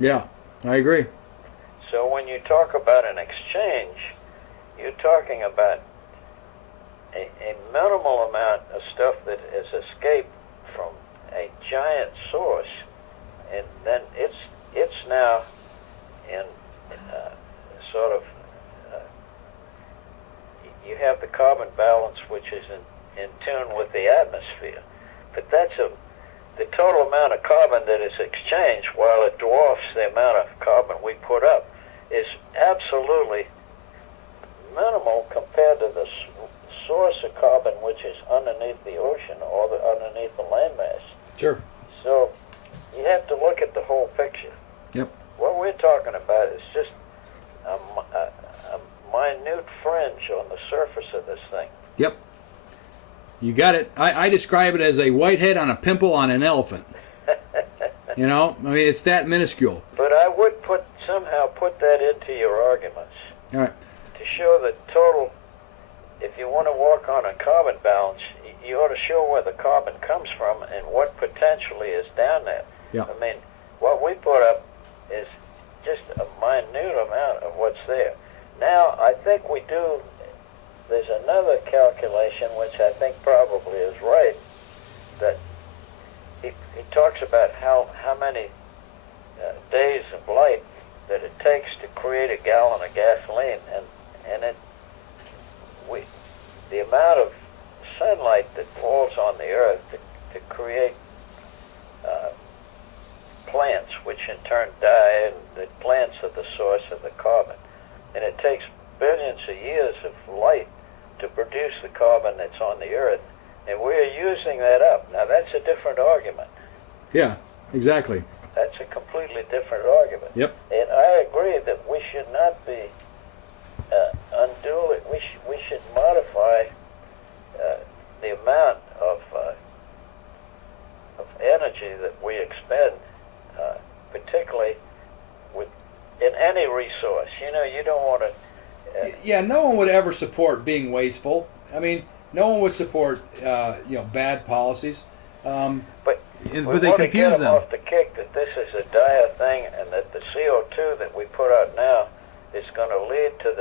Yeah, I agree. So when you talk about an exchange, you're talking about a minimal amount of stuff that is escaped from a giant source, and then it's now in sort of you have the carbon balance, which is in tune with the atmosphere, but that's the total amount of carbon that is exchanged, while it dwarfs the amount of carbon we put up, is absolutely minimal compared to the source of carbon, which is underneath the ocean or underneath the landmass. Sure. So you have to look at the whole picture. Yep. What we're talking about is just a minute fringe on the surface of this thing. Yep. You got it. I describe it as a whitehead on a pimple on an elephant. You know, I mean, it's that minuscule. But I would somehow put that into your arguments. All right. To show the total, if you want to work on a carbon balance, you ought to show where the carbon comes from and what potentially is down there. Yeah. I mean, what we put up is just a minute amount of what's there. Now, I think there's another calculation which I think probably is right, that he talks about how many days of light that it takes to create a gallon of gasoline, and the amount of sunlight that falls on the earth to create plants, which in turn die, and the plants are the source of the carbon. And it takes billions of years of light to produce the carbon that's on the earth, and we're using that up. Now that's a different argument. Yeah, exactly. That's a completely different argument. Yep. And I agree that we should not be unduly, we should modify the amount of energy that we expend, particularly in any resource. You know, you don't want to... Yeah, no one would ever support being wasteful. I mean, no one would support bad policies. But they want to confuse get them them off the kick that this is a dire thing, and that the CO2 that we put out now is going to lead to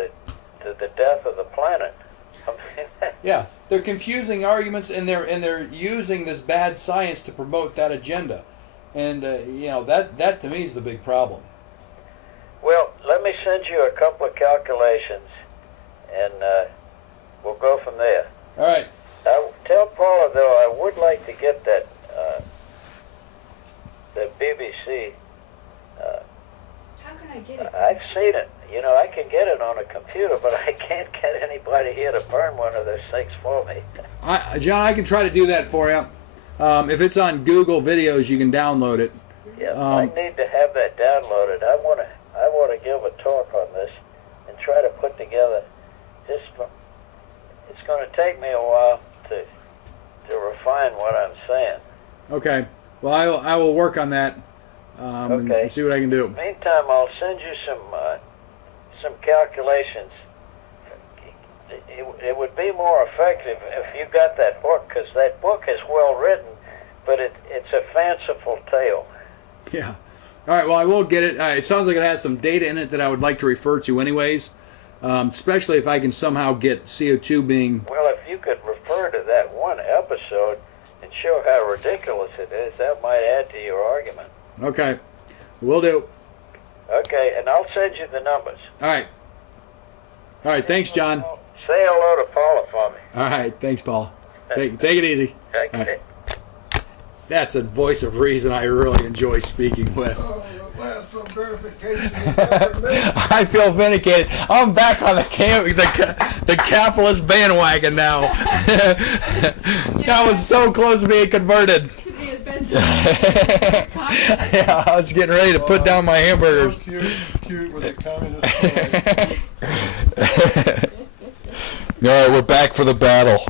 the death of the planet. I mean, yeah, they're confusing arguments, and they're using this bad science to promote that agenda, and that to me is the big problem. Well, let me send you a couple of calculations, and we'll go from there. All right. Tell Paula, though, I would like to get that the BBC. How can I get it? I've seen it. You know, I can get it on a computer, but I can't get anybody here to burn one of those things for me. John, I can try to do that for you. If it's on Google Videos, you can download it. Yeah, I need to have that downloaded. I want to give a talk on this and try to put together. It's going to take me a while to refine what I'm saying. Okay. Well, I will work on that and see what I can do. Meantime, I'll send you some calculations. It would be more effective if you got that book, because that book is well written, but it's a fanciful tale. Yeah. All right, well, I will get it. It sounds like it has some data in it that I would like to refer to anyways, especially if I can somehow get CO2 being... Well, if you could refer to that one episode and show how ridiculous it is, that might add to your argument. Okay. Will do. Okay, and I'll send you the numbers. All right. All right, thanks, John. Say hello to Paula for me. All right, thanks, Paul. Take it easy. Okay. Right. That's a voice of reason I really enjoy speaking with. That's some verification. I feel vindicated. I'm back on the capitalist bandwagon now. I was so close to being converted. To be adventurous. Yeah, I was getting ready to put down my hamburgers. So cute with the communist. All right, we're back for the battle.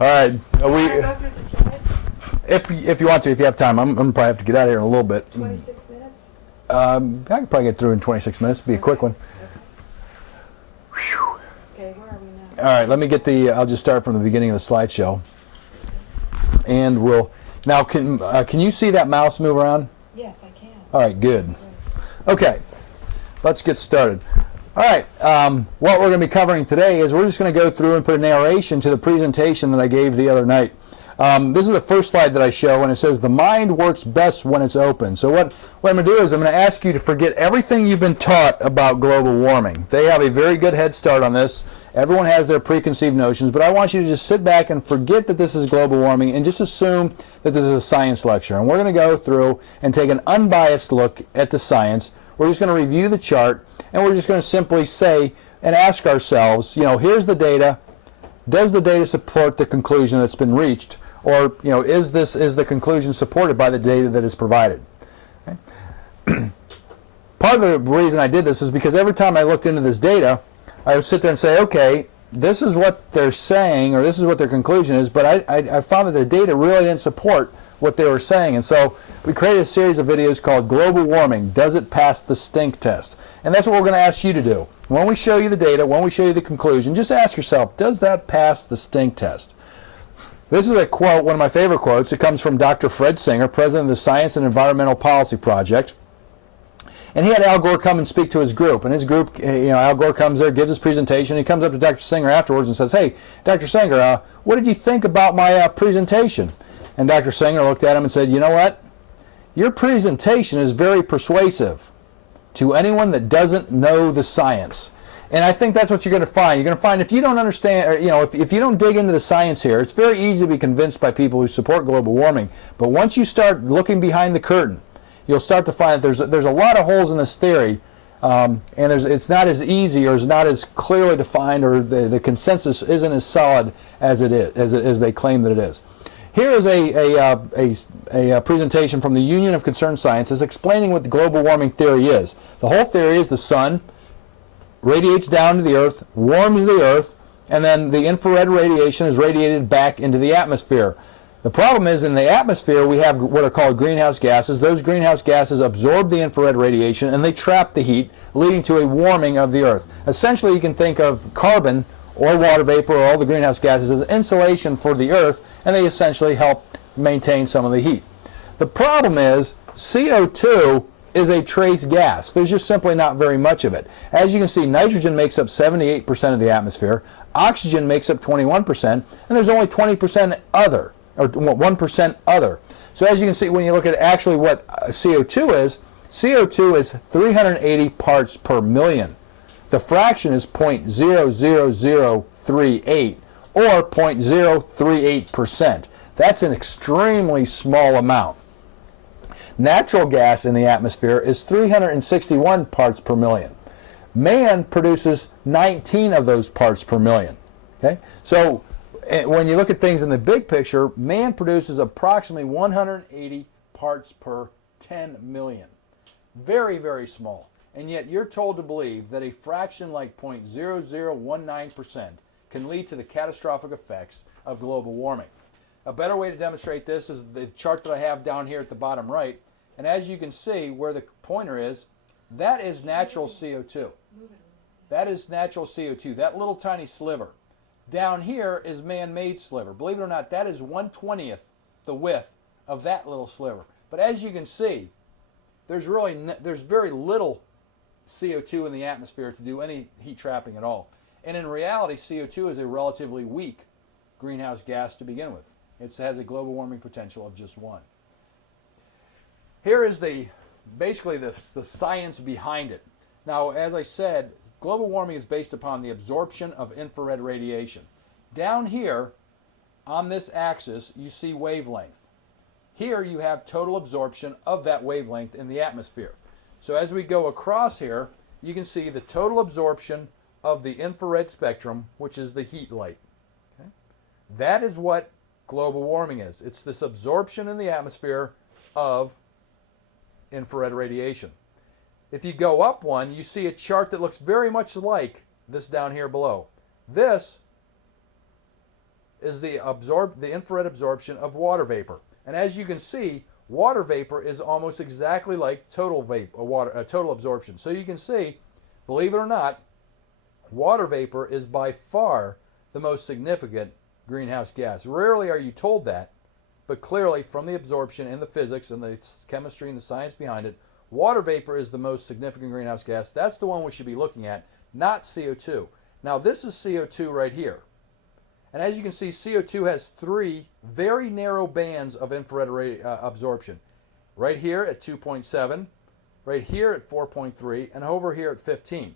All right, if you want to, if you have time, I'm gonna probably have to get out of here in a little bit. 26 minutes? I can probably get through in 26 minutes. It'll be a quick one. Whew. Okay, where are we now? All right, let me get I'll just start from the beginning of the slideshow. And now, can you see that mouse move around? Yes, I can. All right, good. Okay, let's get started. All right, what we're going to be covering today is we're just going to go through and put a narration to the presentation that I gave the other night. This is the first slide that I show, and it says the mind works best when it's open. So what I'm going to do is I'm going to ask you to forget everything you've been taught about global warming. They have a very good head start on this. Everyone has their preconceived notions, but I want you to just sit back and forget that this is global warming and just assume that this is a science lecture. And we're going to go through and take an unbiased look at the science. We're just going to review the chart, and we're just going to simply say and ask ourselves, here's the data. Does the data support the conclusion that's been reached? Or, is the conclusion supported by the data that is provided? Okay. Part of the reason I did this is because every time I looked into this data, I would sit there and say, okay, this is what they're saying, or this is what their conclusion is, but I found that the data really didn't support what they were saying. And so we created a series of videos called Global Warming, Does It Pass the Stink Test? And that's what we're going to ask you to do. When we show you the data, when we show you the conclusion, just ask yourself, does that pass the stink test? This is a quote, one of my favorite quotes. It comes from Dr. Fred Singer, president of the Science and Environmental Policy Project. And he had Al Gore come and speak to his group. And his group, Al Gore comes there, gives his presentation. He comes up to Dr. Singer afterwards and says, hey, Dr. Singer, what did you think about my presentation? And Dr. Singer looked at him and said, you know what? Your presentation is very persuasive to anyone that doesn't know the science. And I think that's what you're going to find. You're going to find if you don't understand, or, if you don't dig into the science here, it's very easy to be convinced by people who support global warming. But once you start looking behind the curtain, you'll start to find that there's a lot of holes in this theory, and it's not as easy or it's not as clearly defined, or the consensus isn't as solid as it is, as they claim that it is. Here is a presentation from the Union of Concerned Scientists explaining what the global warming theory is. The whole theory is the sun radiates down to the earth, warms the earth, and then the infrared radiation is radiated back into the atmosphere. The problem is in the atmosphere we have what are called greenhouse gases. Those greenhouse gases absorb the infrared radiation and they trap the heat, leading to a warming of the earth. Essentially, you can think of carbon or water vapor or all the greenhouse gases as insulation for the earth, and they essentially help maintain some of the heat. The problem is CO2 is a trace gas. There's just simply not very much of it. As you can see, nitrogen makes up 78% of the atmosphere, oxygen makes up 21%, and there's only 20% other, or 1% other. So as you can see, when you look at actually what CO2 is 380 parts per million. The fraction is 0.00038, or 0.038%. That's an extremely small amount. Natural gas in the atmosphere is 361 parts per million. Man produces 19 of those parts per million. Okay? So when you look at things in the big picture, man produces approximately 180 parts per 10 million. Very, very small. And yet you're told to believe that a fraction like 0.0019% can lead to the catastrophic effects of global warming. A better way to demonstrate this is the chart that I have down here at the bottom right. And as you can see, where the pointer is, that is natural CO2. That is natural CO2, that little tiny sliver. Down here is man-made sliver. Believe it or not, that is 1/20th the width of that little sliver. But as you can see, there's very little CO2 in the atmosphere to do any heat trapping at all. And in reality, CO2 is a relatively weak greenhouse gas to begin with. It has a global warming potential of just 1. Here is basically the science behind it. Now, as I said, global warming is based upon the absorption of infrared radiation. Down here, on this axis, you see wavelength. Here you have total absorption of that wavelength in the atmosphere. So as we go across here, you can see the total absorption of the infrared spectrum, which is the heat light. Okay? That is what global warming is. It's this absorption in the atmosphere of infrared radiation. If you go up one, you see a chart that looks very much like this down here below. This is the infrared absorption of water vapor. And as you can see, water vapor is almost exactly like total absorption. So you can see, believe it or not, water vapor is by far the most significant greenhouse gas. Rarely are you told that, but clearly from the absorption and the physics and the chemistry and the science behind it, water vapor is the most significant greenhouse gas. That's the one we should be looking at, not CO2. Now this is CO2 right here. And as you can see, CO2 has 3 very narrow bands of infrared absorption. Right here at 2.7, right here at 4.3, and over here at 15.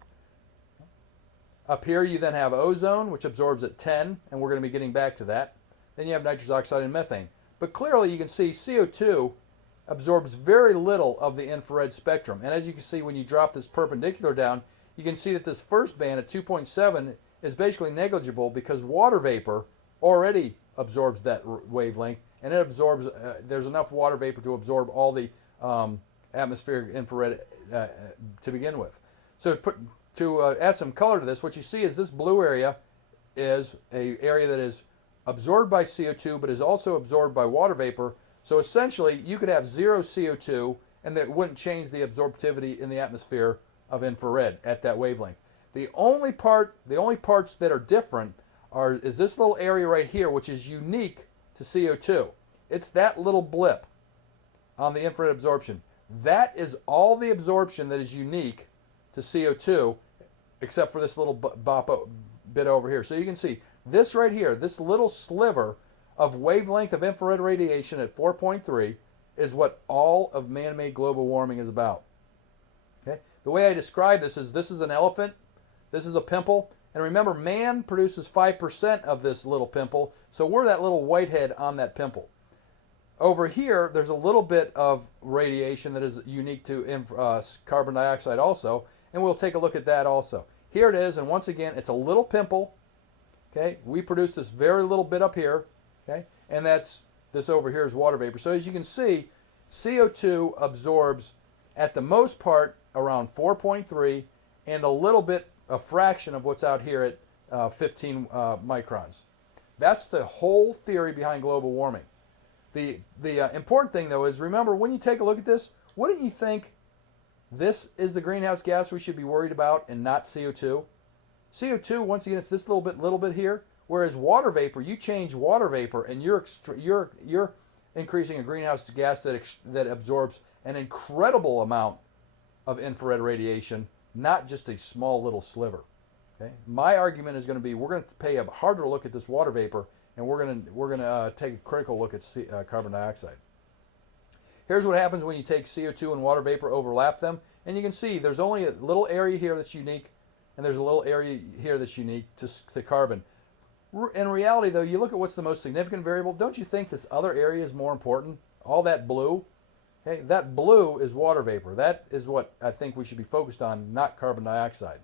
Up here you then have ozone, which absorbs at 10, and we're going to be getting back to that. Then you have nitrous oxide and methane. But clearly you can see CO2 absorbs very little of the infrared spectrum. And as you can see, when you drop this perpendicular down, you can see that this first band at 2.7 is basically negligible because water vapor already absorbs that wavelength, and it absorbs, there's enough water vapor to absorb all the atmospheric infrared to begin with. So to add some color to this, what you see is this blue area is an area that is absorbed by CO2 but is also absorbed by water vapor. So essentially you could have 0 CO2 and that wouldn't change the absorptivity in the atmosphere of infrared at that wavelength. The only parts that are different is this little area right here, which is unique to CO2. It's that little blip on the infrared absorption. That is all the absorption that is unique to CO2, except for this little bit over here. So you can see this right here, this little sliver of wavelength of infrared radiation at 4.3 is what all of man-made global warming is about. Okay? The way I describe this is an elephant, this is a pimple, and remember, man produces 5% of this little pimple, so we're that little whitehead on that pimple. Over here, there's a little bit of radiation that is unique to carbon dioxide also, and we'll take a look at that also. Here it is, and once again, it's a little pimple. Okay, we produce this very little bit up here, okay, and this over here is water vapor. So as you can see, CO2 absorbs at the most part around 4.3 and a fraction of what's out here at 15 microns. That's the whole theory behind global warming. The important thing though is, remember, when you take a look at this, wouldn't you think this is the greenhouse gas we should be worried about and not CO2? CO2, once again, it's this little bit here, whereas water vapor, you change water vapor and you're increasing a greenhouse gas that absorbs an incredible amount of infrared radiation, not just a small little sliver. Okay? My argument is going to be, we're going to pay a harder look at this water vapor, and we're going to take a critical look at carbon dioxide. Here's what happens when you take CO2 and water vapor, overlap them, and you can see there's only a little area here that's unique, and there's a little area here that's unique to carbon. In reality, though, you look at what's the most significant variable, don't you think this other area is more important? All that blue? Okay, that blue is water vapor. That is what I think we should be focused on, not carbon dioxide.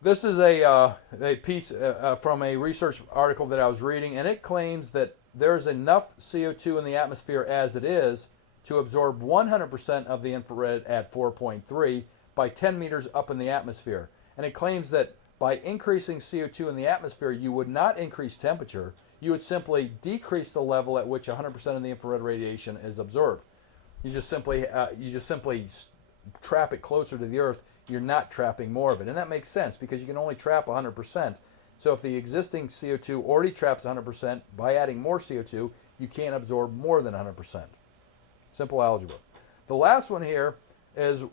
This is a piece from a research article that I was reading, and it claims that there's enough CO2 in the atmosphere as it is to absorb 100% of the infrared at 4.3 by 10 meters up in the atmosphere. And it claims that by increasing CO2 in the atmosphere, you would not increase temperature. You would simply decrease the level at which 100% of the infrared radiation is absorbed. You just simply trap it closer to the Earth. You're not trapping more of it. And that makes sense because you can only trap 100%. So if the existing CO2 already traps 100%, by adding more CO2, you can't absorb more than 100%. Simple algebra. The last one here is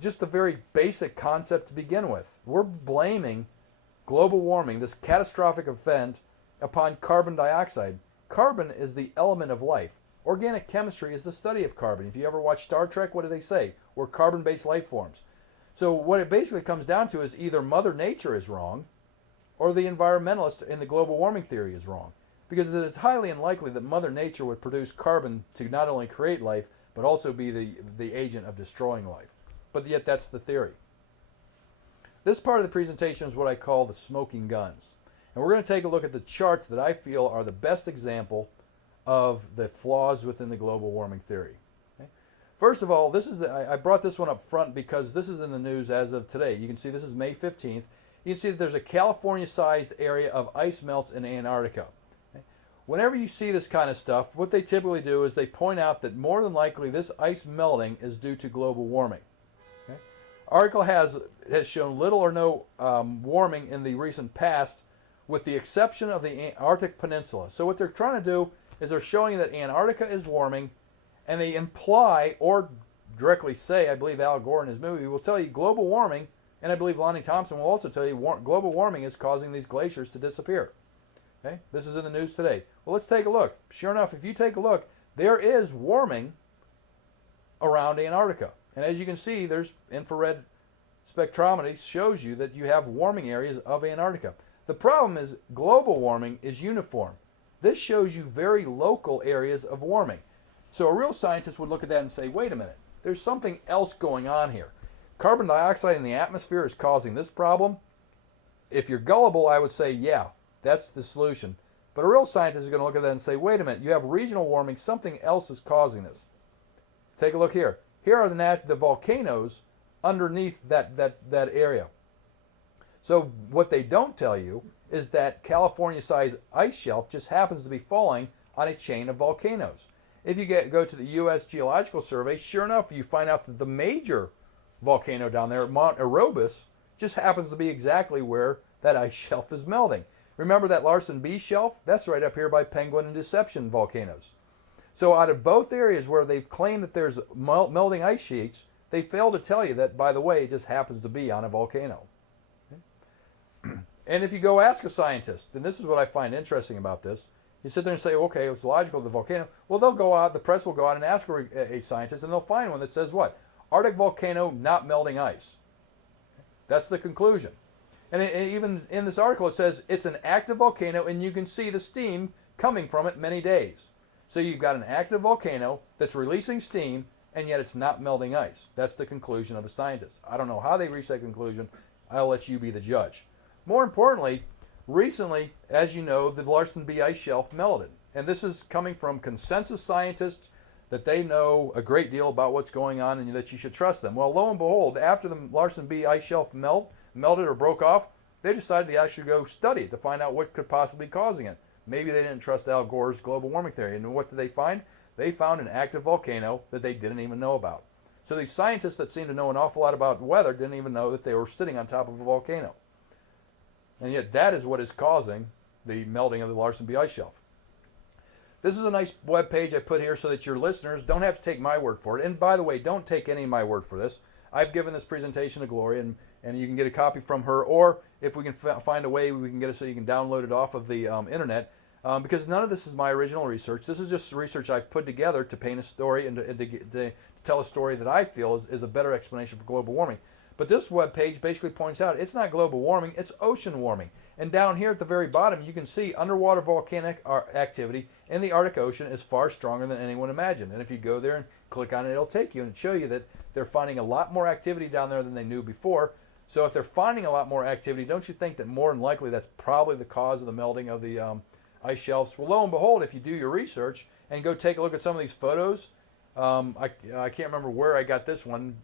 just a very basic concept to begin with. We're blaming global warming, this catastrophic event, upon carbon dioxide. Carbon is the element of life. Organic chemistry is the study of carbon. If you ever watch Star Trek, what do they say? We're carbon-based life forms. So what it basically comes down to is either Mother Nature is wrong or the environmentalist in the global warming theory is wrong. Because it is highly unlikely that Mother Nature would produce carbon to not only create life, but also be the agent of destroying life. But yet that's the theory. This part of the presentation is what I call the smoking guns. And we're going to take a look at the charts that I feel are the best example of the flaws within the global warming theory. Okay? First of all, I brought this one up front because this is in the news as of today. You can see this is May 15th. You can see that there's a California-sized area of ice melts in Antarctica. Okay? Whenever you see this kind of stuff, what they typically do is they point out that more than likely this ice melting is due to global warming. Okay? Article has shown little or no warming in the recent past, with the exception of the Arctic Peninsula. So what they're trying to do is they're showing that Antarctica is warming, and they imply or directly say, I believe Al Gore in his movie will tell you global warming, and I believe Lonnie Thompson will also tell you global warming is causing these glaciers to disappear. Okay? This is in the news today. Well, let's take a look. Sure enough, if you take a look, there is warming around Antarctica. And as you can see, there's infrared spectrometry shows you that you have warming areas of Antarctica. The problem is global warming is uniform. This shows you very local areas of warming. So a real scientist would look at that and say, wait a minute, there's something else going on here. Carbon dioxide in the atmosphere is causing this problem. If you're gullible, I would say, yeah, that's the solution. But a real scientist is going to look at that and say, wait a minute, you have regional warming, something else is causing this. Take a look here. Here are the volcanoes underneath that area. So what they don't tell you is that California-sized ice shelf just happens to be falling on a chain of volcanoes. If you go to the U.S. Geological Survey, sure enough, you find out that the major volcano down there, Mount Erebus, just happens to be exactly where that ice shelf is melting. Remember that Larsen B shelf? That's right up here by Penguin and Deception volcanoes. So out of both areas where they've claimed that there's melting ice sheets, they fail to tell you that, by the way, it just happens to be on a volcano. Okay? And if you go ask a scientist, and this is what I find interesting about this, you sit there and say, okay, it's logical, the volcano. Well, they'll go out, the press will go out and ask a scientist, and they'll find one that says what? Arctic volcano not melting ice. That's the conclusion. And even in this article, it says it's an active volcano, and you can see the steam coming from it many days. So you've got an active volcano that's releasing steam, and yet it's not melting ice. That's the conclusion of a scientist. I don't know how they reached that conclusion. I'll let you be the judge. More importantly, recently, as you know, the Larsen B ice shelf melted. And this is coming from consensus scientists that they know a great deal about what's going on and that you should trust them. Well, lo and behold, after the Larsen B ice shelf melted or broke off, they decided to actually go study it to find out what could possibly be causing it. Maybe they didn't trust Al Gore's global warming theory. And what did they find? They found an active volcano that they didn't even know about. So these scientists that seem to know an awful lot about weather didn't even know that they were sitting on top of a volcano. And yet that is what is causing the melting of the Larsen B ice shelf. This is a nice web page I put here so that your listeners don't have to take my word for it. And by the way, don't take any of my word for this. I've given this presentation to Gloria, and you can get a copy from her, or if we can find a way we can get it so you can download it off of the internet, because none of this is my original research. This is just research I've put together to paint a story and to tell a story that I feel is a better explanation for global warming. But this web page basically points out it's not global warming, it's ocean warming. And down here at the very bottom, you can see underwater volcanic activity in the Arctic Ocean is far stronger than anyone imagined. And if you go there and click on it, it'll take you and show you that they're finding a lot more activity down there than they knew before. So if they're finding a lot more activity, don't you think that more than likely that's probably the cause of the melting of the ice shelves? Well, lo and behold, if you do your research and go take a look at some of these photos, I can't remember where I got this one,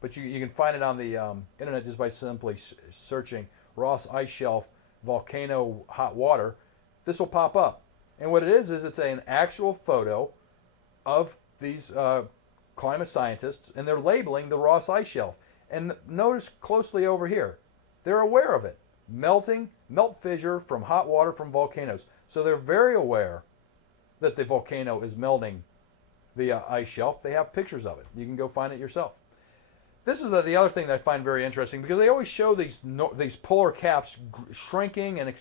but you can find it on the internet just by simply searching Ross Ice Shelf volcano hot water. This will pop up. And what it is it's an actual photo of these climate scientists, and they're labeling the Ross Ice Shelf. And notice closely over here, they're aware of it. Melt fissure from hot water from volcanoes. So they're very aware that the volcano is melting the ice shelf. They have pictures of it. You can go find it yourself. This is the other thing that I find very interesting, because they always show these polar caps shrinking and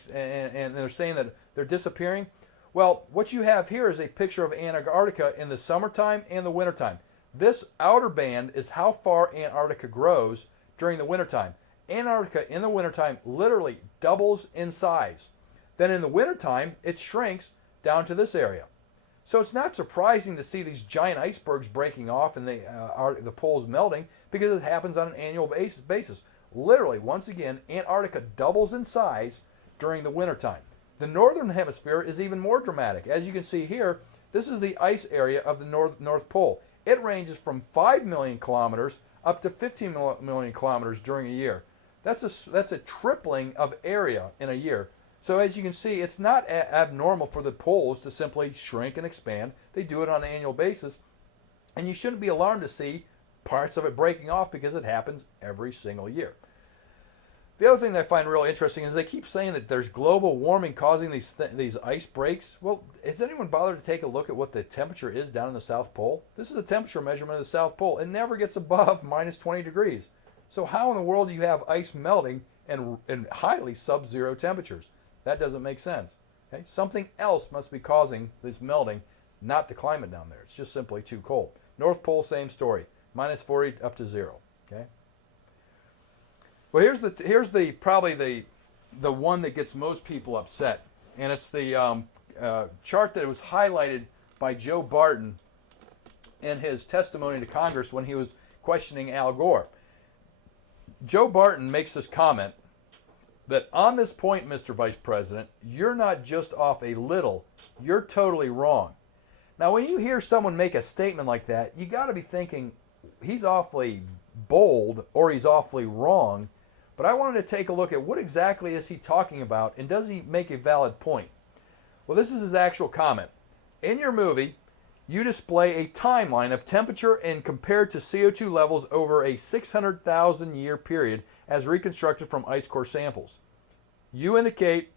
they're saying that they're disappearing. Well, what you have here is a picture of Antarctica in the summertime and the wintertime. This outer band is how far Antarctica grows during the wintertime. Antarctica in the wintertime literally doubles in size. Then in the wintertime, it shrinks down to this area. So it's not surprising to see these giant icebergs breaking off and the poles melting, because it happens on an annual basis. Literally, once again, Antarctica doubles in size during the wintertime. The northern hemisphere is even more dramatic. As you can see here, this is the ice area of the North Pole. It ranges from 5 million kilometers up to 15 million kilometers during a year. That's a tripling of area in a year. So as you can see, it's not abnormal for the poles to simply shrink and expand. They do it on an annual basis. And you shouldn't be alarmed to see parts of it breaking off, because it happens every single year. The other thing that I find really interesting is they keep saying that there's global warming causing these ice breaks. Well, has anyone bothered to take a look at what the temperature is down in the South Pole? This is a temperature measurement of the South Pole. It never gets above minus 20 degrees. So how in the world do you have ice melting in highly sub-zero temperatures? That doesn't make sense. Okay? Something else must be causing this melting, not the climate down there. It's just simply too cold. North Pole, same story. Minus 40 up to 0. Okay? Well, here's the probably the one that gets most people upset, and it's the chart that was highlighted by Joe Barton in his testimony to Congress when he was questioning Al Gore. Joe Barton makes this comment that on this point, Mr. Vice President, you're not just off a little, you're totally wrong. Now, when you hear someone make a statement like that, you got to be thinking he's awfully bold or he's awfully wrong. But I wanted to take a look at what exactly is he talking about, and does he make a valid point? Well, this is his actual comment. In your movie, you display a timeline of temperature and compared to CO2 levels over a 600,000 year period as reconstructed from ice core samples. You indicate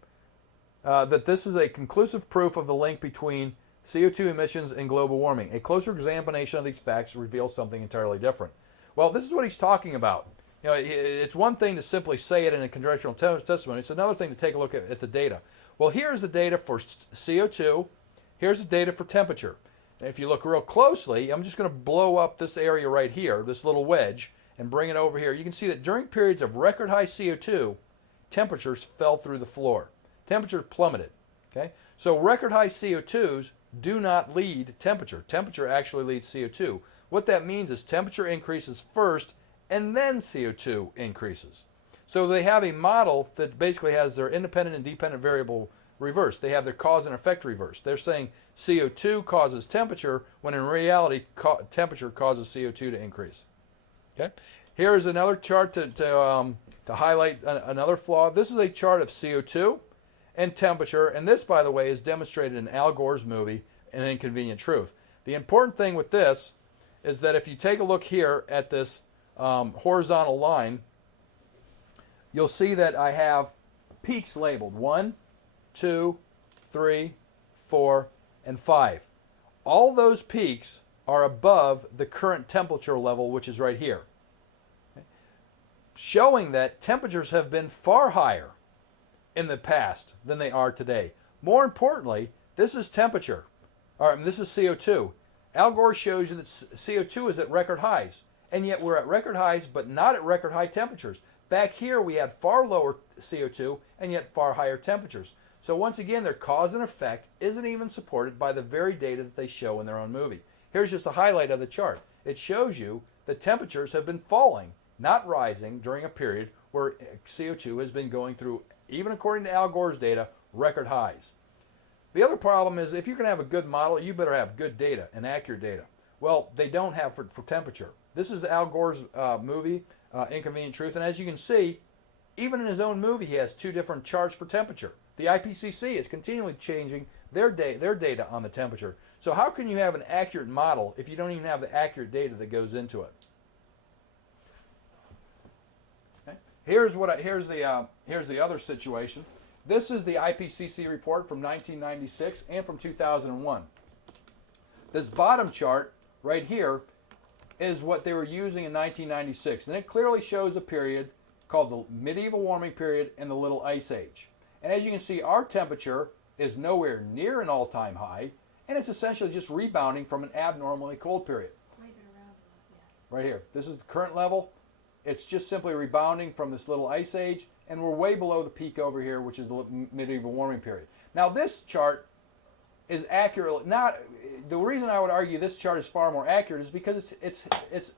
that this is a conclusive proof of the link between CO2 emissions and global warming. A closer examination of these facts reveals something entirely different. Well, this is what he's talking about. You know, it's one thing to simply say it in a congressional testimony. It's another thing to take a look at the data. Well, here's the data for CO2. Here's the data for temperature. And if you look real closely, I'm just going to blow up this area right here, this little wedge, and bring it over here. You can see that during periods of record high CO2, temperatures fell through the floor. Temperatures plummeted. Okay? So record high CO2s do not lead temperature. Temperature actually leads CO2. What that means is temperature increases first, and then CO2 increases. So they have a model that basically has their independent and dependent variable reversed. They have their cause and effect reversed. They're saying CO2 causes temperature, when in reality temperature causes CO2 to increase. Okay. Here is another chart to highlight another flaw. This is a chart of CO2 and temperature, and this, by the way, is demonstrated in Al Gore's movie, An Inconvenient Truth. The important thing with this is that if you take a look here at this horizontal line, you'll see that I have peaks labeled 1, 2, 3, 4, and 5. All those peaks are above the current temperature level, which is right here, okay? Showing that temperatures have been far higher in the past than they are today. More importantly, this is temperature, this is CO2. Al Gore shows you that CO2 is at record highs, and yet we're at record highs but not at record high temperatures. Back here we had far lower CO2 and yet far higher temperatures. So once again, their cause and effect isn't even supported by the very data that they show in their own movie. Here's just a highlight of the chart. It shows you that temperatures have been falling, not rising, during a period where CO2 has been going through, even according to Al Gore's data, record highs. The other problem is if you're going to have a good model, you better have good data and accurate data. Well, they don't have for temperature. This is Al Gore's movie, Inconvenient Truth, and as you can see, even in his own movie, he has two different charts for temperature. The IPCC is continually changing their data on the temperature. So how can you have an accurate model if you don't even have the accurate data that goes into it? Okay. Here's the other situation. This is the IPCC report from 1996 and from 2001. This bottom chart right here is what they were using in 1996, and it clearly shows a period called the medieval warming period and the Little Ice Age. And as you can see, our temperature is nowhere near an all-time high, and it's essentially just rebounding from an abnormally cold period. Wave it around a lot, yeah. Right here. This is the current level. It's just simply rebounding from this Little Ice Age, and we're way below the peak over here, which is the medieval warming period. Now this chart is accurate. The reason I would argue this chart is far more accurate is because it's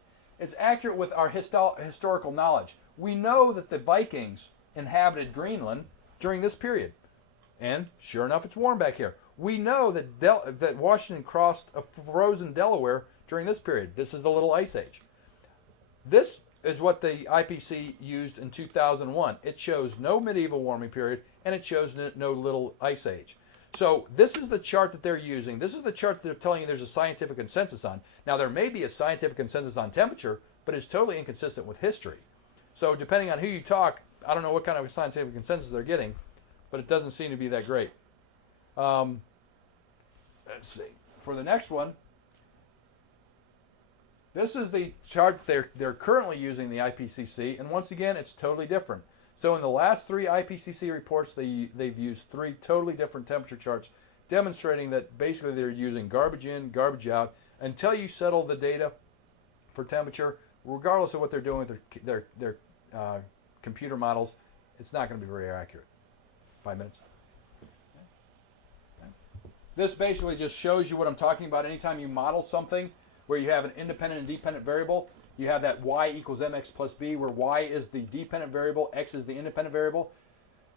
accurate with our historical knowledge. We know that the Vikings inhabited Greenland during this period, and sure enough, it's warm back here. We know that Washington crossed a frozen Delaware during this period. This is the Little Ice Age. This is what the IPCC used in 2001. It shows no medieval warming period, and it shows no Little Ice Age. So this is the chart that they're using. This is the chart that they're telling you there's a scientific consensus on. Now, there may be a scientific consensus on temperature, but it's totally inconsistent with history. So depending on who you talk I don't know what kind of scientific consensus they're getting, but it doesn't seem to be that great. Let's see. For the next one, this is the chart they're currently using, the IPCC, and once again, it's totally different. So in the last 3 IPCC reports, they've used 3 totally different temperature charts, demonstrating that basically they're using garbage in, garbage out. Until you settle the data for temperature, regardless of what they're doing with their computer models, it's not going to be very accurate. 5 minutes. Okay. This basically just shows you what I'm talking about. Anytime you model something where you have an independent and dependent variable, you have that y equals mx plus b, where y is the dependent variable, x is the independent variable.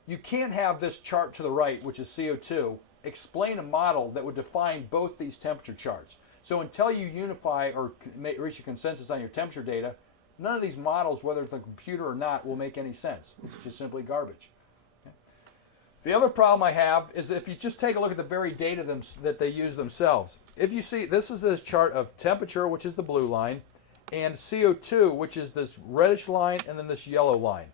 You can't have this chart to the right, which is CO2, explain a model that would define both these temperature charts. So until you unify or reach a consensus on your temperature data, none of these models, whether it's a computer or not, will make any sense. It's just simply garbage. Okay. The other problem I have is if you just take a look at the very data that they use themselves. If you see, this is this chart of temperature, which is the blue line, and CO2, which is this reddish line, and then this yellow line.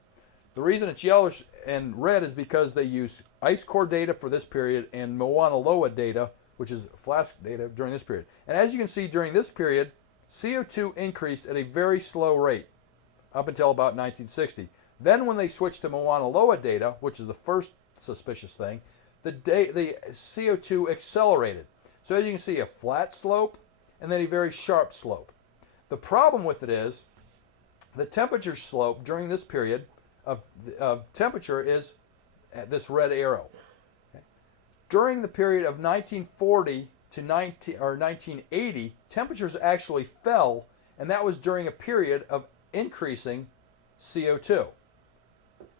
The reason it's yellowish and red is because they use ice core data for this period and Mauna Loa data, which is flask data, during this period. And as you can see, during this period, CO2 increased at a very slow rate up until about 1960. Then when they switched to Mauna Loa data, which is the first suspicious thing, the CO2 accelerated. So as you can see, a flat slope and then a very sharp slope. The problem with it is the temperature slope during this period of temperature is this red arrow. Okay. During the period of 1940 to 1980, temperatures actually fell, and that was during a period of increasing CO2.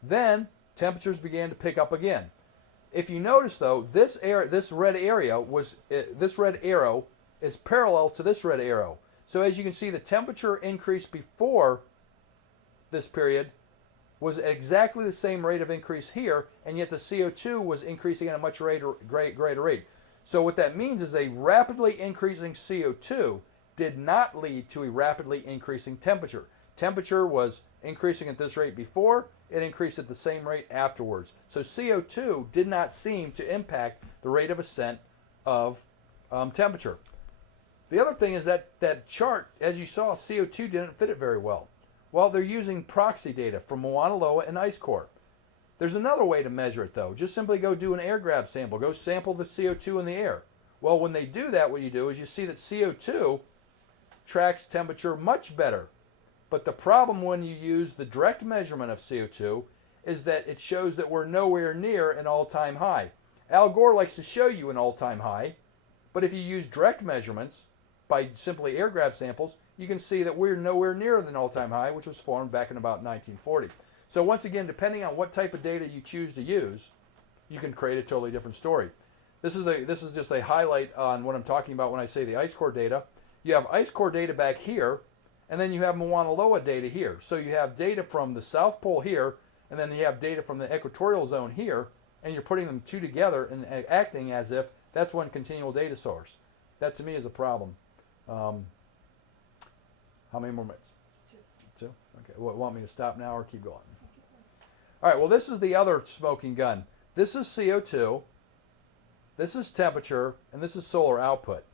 Then temperatures began to pick up again. If you notice, though, this red arrow is parallel to this red arrow. So as you can see, the temperature increase before this period was exactly the same rate of increase here, and yet the CO2 was increasing at a much greater rate. So what that means is a rapidly increasing CO2 did not lead to a rapidly increasing temperature. Temperature was increasing at this rate before, it increased at the same rate afterwards. So CO2 did not seem to impact the rate of ascent of temperature. The other thing is that chart, as you saw, CO2 didn't fit it very well. Well, they're using proxy data from Mauna Loa and ice core. There's another way to measure it, though. Just simply go do an air grab sample. Go sample the CO2 in the air. Well, when they do that, what you do is you see that CO2 tracks temperature much better. But the problem when you use the direct measurement of CO2 is that it shows that we're nowhere near an all-time high. Al Gore likes to show you an all-time high, but if you use direct measurements by simply air grab samples, you can see that we're nowhere near an all-time high, which was formed back in about 1940. So once again, depending on what type of data you choose to use, you can create a totally different story. This is just a highlight on what I'm talking about when I say the ice core data. You have ice core data back here, and then you have Mauna Loa data here. So you have data from the South Pole here, and then you have data from the equatorial zone here, and you're putting them two together and acting as if that's one continual data source. That to me is a problem. How many more minutes? 2. Okay. Well, want me to stop now or keep going? All right. Well, this is the other smoking gun. This is CO2. This is temperature, and this is solar output.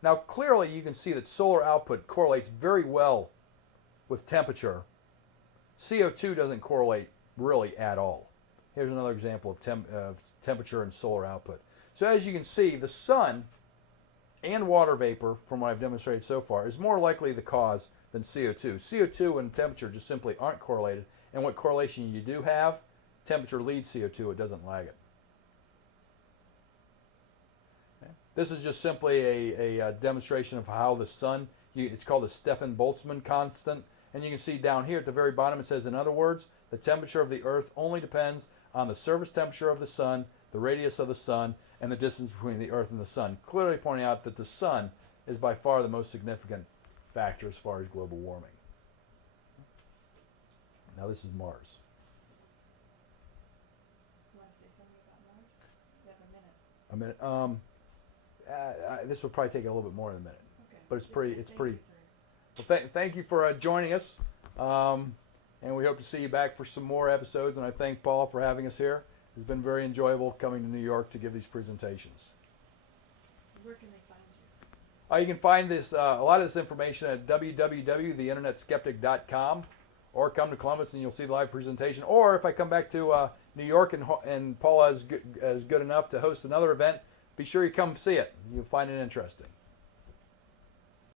Now, clearly, you can see that solar output correlates very well with temperature. CO2 doesn't correlate really at all. Here's another example of temperature and solar output. So as you can see, the sun and water vapor, from what I've demonstrated so far, is more likely the cause than CO2. CO2 and temperature just simply aren't correlated. And what correlation you do have, temperature leads CO2, it doesn't lag it. Okay. This is just simply a demonstration of how the sun, it's called the Stefan-Boltzmann constant. And you can see down here at the very bottom it says, in other words, the temperature of the Earth only depends on the surface temperature of the sun, the radius of the sun, and the distance between the Earth and the sun, clearly pointing out that the sun is by far the most significant factor as far as global warming. Now this is Mars. You want to say something about Mars? You have a minute. This will probably take a little bit more than a minute, Okay. but it's pretty. Thank you Well, thank you for joining us. and we hope to see you back for some more episodes. And I thank Paul for having us here. It's been very enjoyable coming to New York to give these presentations. Where can they find you? You can find this a lot of this information at www.theinternetskeptic.com, or come to Columbus and you'll see the live presentation. Or if I come back to New York and Paul is good enough to host another event, be sure you come see it. You'll find it interesting.